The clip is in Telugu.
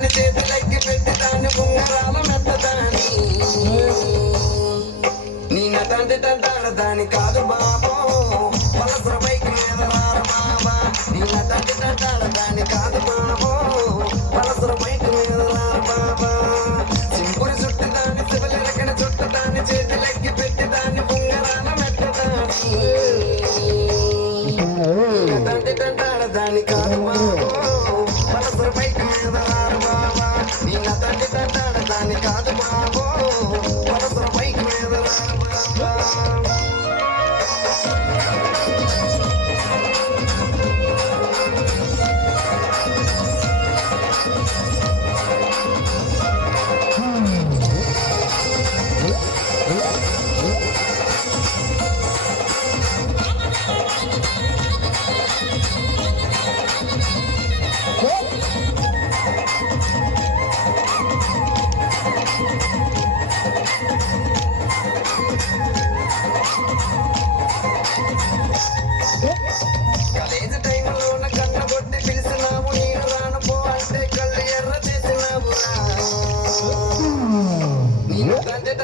చేతులెక్కి పెట్టి దాన్ని ఉంగరాల మెత్తదాని నీ నటంటి తంటాడదాని కాదు బాబో పలసర బైక్ మీద రార బాబా నీ నటంటి తంటాడదాని కాదు బాబో పలసర బైక్ మీద రార బాబా సింపురి చుట్టదాని శివలెరకన చుట్టదాని చేతులెక్కి పెట్టి దాన్ని ఉంగరాల మెత్తదాని నటంటి తంటాడదాని కాదు బాబో పలసర బైక్ మీద రార బాబా నీ నటంటి తంటాడదాని కాదు బాబో పలసర బైక్ మీద రార బాబా కాలేజ్ టైంలోన కన్న కొట్టి పిలిచినావు నేను రాను పో అంటే కళ్ళు ఎర్ర చేసినావు నేను తండ్రి